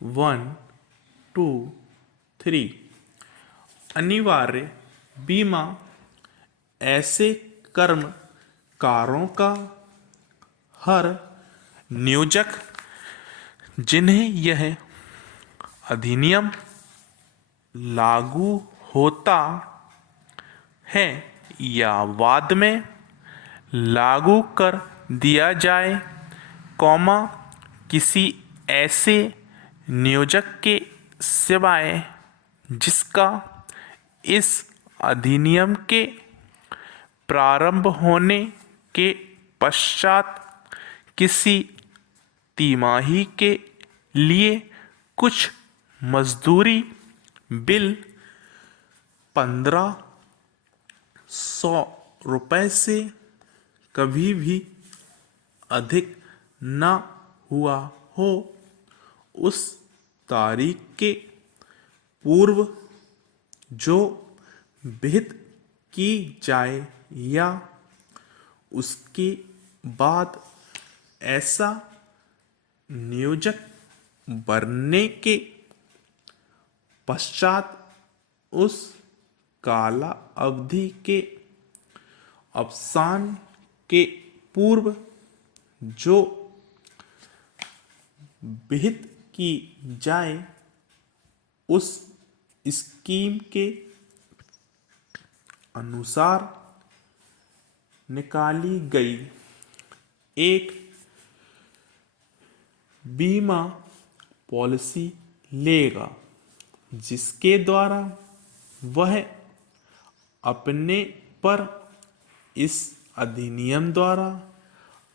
1, 2, 3। अनिवार्य बीमा ऐसे कर्मकारों का हर नियोजक जिन्हें यह अधिनियम लागू होता है या बाद में लागू कर दिया जाए, किसी ऐसे नियोजक के सिवाय जिसका इस अधिनियम के प्रारंभ होने के पश्चात किसी तिमाही के लिए कुछ मजदूरी बिल 1500 रुपये से कभी भी अधिक न हुआ हो, उस तारीख के पूर्व जो विहित की जाए या उसके बाद ऐसा नियोजक बनने के पश्चात उस काला अवधि के अवसान के पूर्व जो विहित की जाए उस स्कीम के अनुसार निकाली गई एक बीमा पॉलिसी लेगा, जिसके द्वारा वह अपने पर इस अधिनियम द्वारा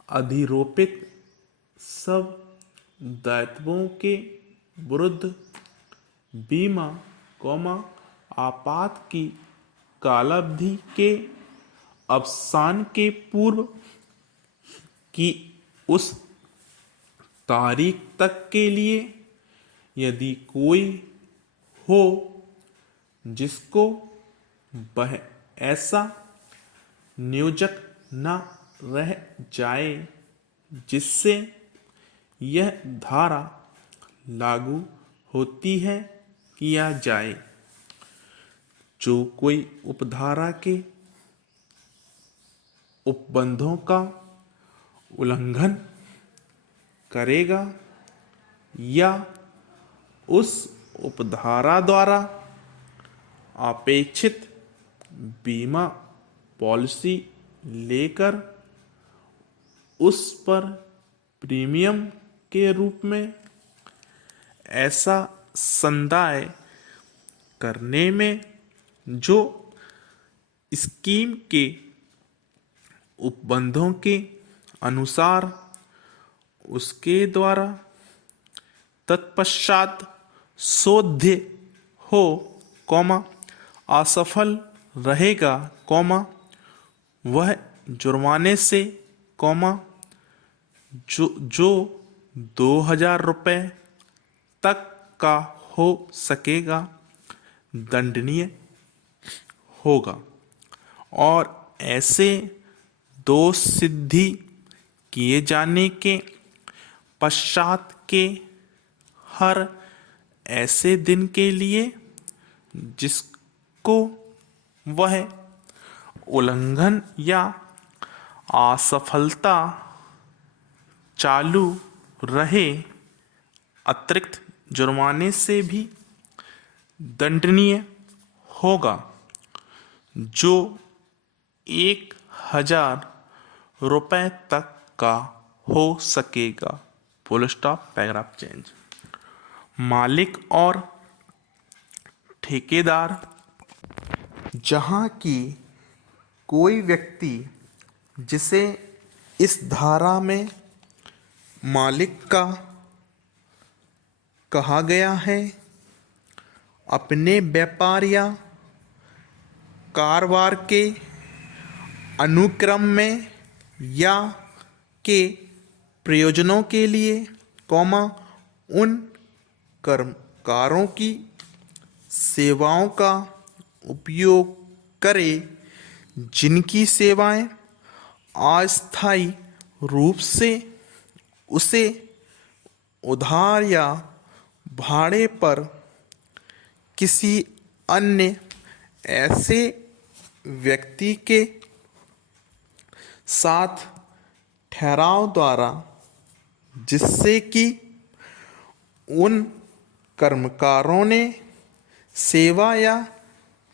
अधिरोपित सब दायित्वों के विरुद्ध बीमा, आपात की कालावधि के अवसान के पूर्व की उस तारीख तक के लिए, यदि कोई हो जिसको वह ऐसा नियोजक न रह जाए जिससे यह धारा लागू होती है, किया जाए। जो कोई उपधारा के उपबंधों का उल्लंघन करेगा या उस उपधारा द्वारा अपेक्षित बीमा पॉलिसी लेकर उस पर प्रीमियम के रूप में ऐसा संदाय करने में जो स्कीम के उपबंधों के अनुसार उसके द्वारा तत्पश्चात शोध्य हो, असफल रहेगा, वह जुर्माने से, जो 2000 रुपये तक का हो सकेगा, दंडनीय होगा। और ऐसे दोष सिद्धि किए जाने के पश्चात के हर ऐसे दिन के लिए जिसको वह उल्लंघन या असफलता चालू रहे, अतिरिक्त जुर्माने से भी दंडनीय होगा, जो 1000 रुपये तक का हो सकेगा। Full stop, paragraph change. मालिक और ठेकेदार, जहाँ की कोई व्यक्ति जिसे इस धारा में मालिक का कहा गया है, अपने व्यापार या कारोबार के अनुक्रम में या के प्रयोजनों के लिए, उन कर्मकारों की सेवाओं का उपयोग करे जिनकी सेवाएं अस्थायी रूप से उसे उधार या भाड़े पर किसी अन्य ऐसे व्यक्ति के साथ ठहराव द्वारा, जिससे कि उन कर्मकारों ने सेवा या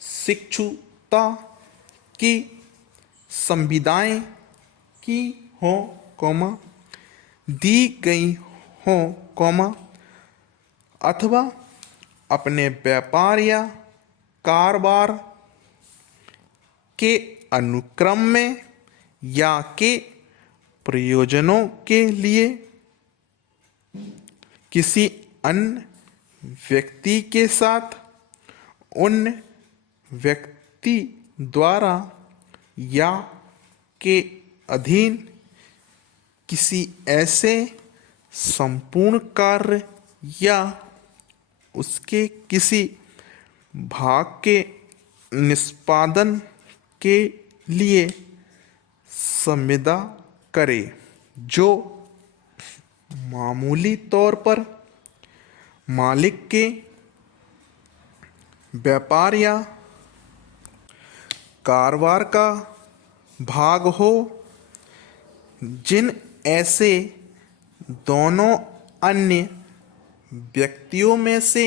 शिक्षुता की संविदाएं की हो, दी गई हो, अथवा अपने व्यापार या कारोबार के अनुक्रम में या के प्रयोजनों के लिए किसी अन्य व्यक्ति के साथ उन व्यक्ति द्वारा या के अधीन किसी ऐसे संपूर्ण कार्य या उसके किसी भाग के निष्पादन के लिए संविदा करे, जो मामूली तौर पर मालिक के व्यापार या कारोबार का भाग हो। जिन ऐसे दोनों अन्य व्यक्तियों में से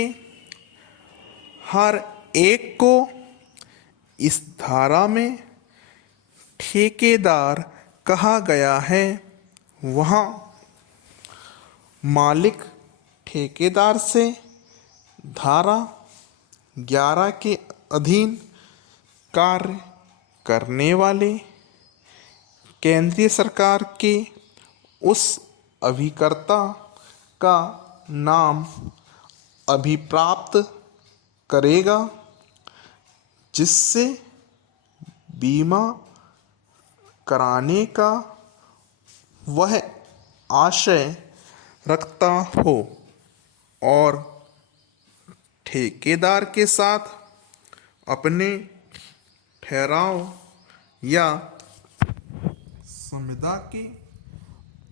हर एक को इस धारा में ठेकेदार कहा गया है, वहाँ मालिक ठेकेदार से धारा 11 के अधीन कार्य करने वाले केंद्रीय सरकार के उस अभिकर्ता का नाम अभिप्राप्त करेगा, जिससे बीमा कराने का वह आशय रखता हो, और ठेकेदार के साथ अपने ठहराव या संविदा के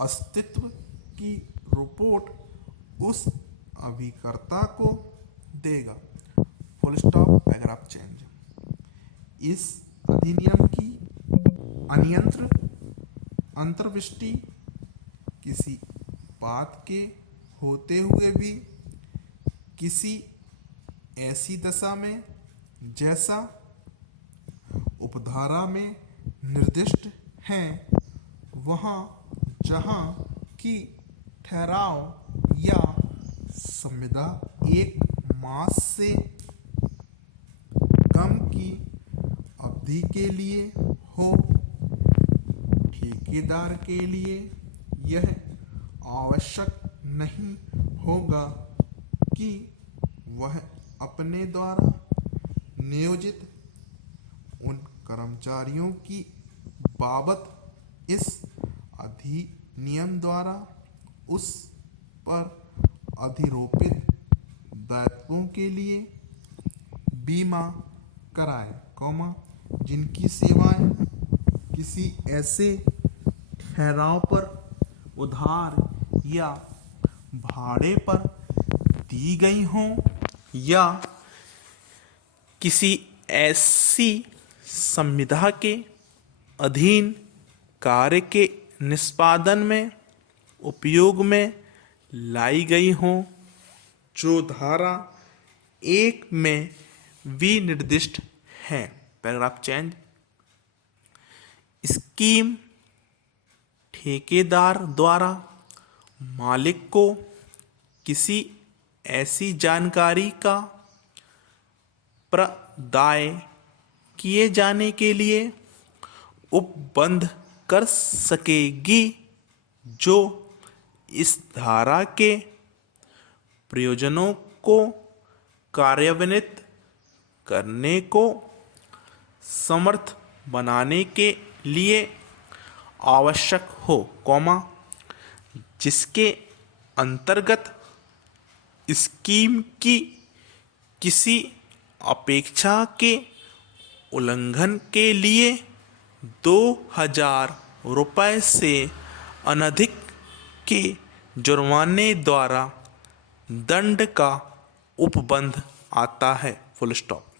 अस्तित्व की रिपोर्ट उस अभिकर्ता को देगा। Full stop, paragraph change. इस अधिनियम की अनियंत्र अंतर्दृष्टि किसी बात के होते हुए भी किसी ऐसी दशा में, जैसा उपधारा में निर्दिष्ट है, वहाँ जहाँ की ठहराव या संविदा 1 मास से कम की अवधि के लिए हो, ठेकेदार के लिए यह आवश्यक नहीं होगा कि वह अपने द्वारा नियोजित उन कर्मचारियों की बाबत इस अधिनियम द्वारा उस पर अधिरोपित दायित्वों के लिए बीमा कराए, जिनकी सेवाएं किसी ऐसे ठहराव पर उधार या भाड़े पर दी गई हों, या किसी ऐसी संविदा के अधीन कार्य के निष्पादन में उपयोग में लाई गई हों, जो धारा 1 में विनिर्दिष्ट हैं। Paragraph change. स्कीम ठेकेदार द्वारा मालिक को किसी ऐसी जानकारी का प्रदाय किए जाने के लिए उपबंध कर सकेगी, जो इस धारा के प्रयोजनों को कार्यान्वित करने को समर्थ बनाने के लिए आवश्यक हो, जिसके अंतर्गत स्कीम की किसी अपेक्षा के उल्लंघन के लिए 2000 रुपये से अनधिक के जुर्माने द्वारा दंड का उपबंध आता है। Full stop.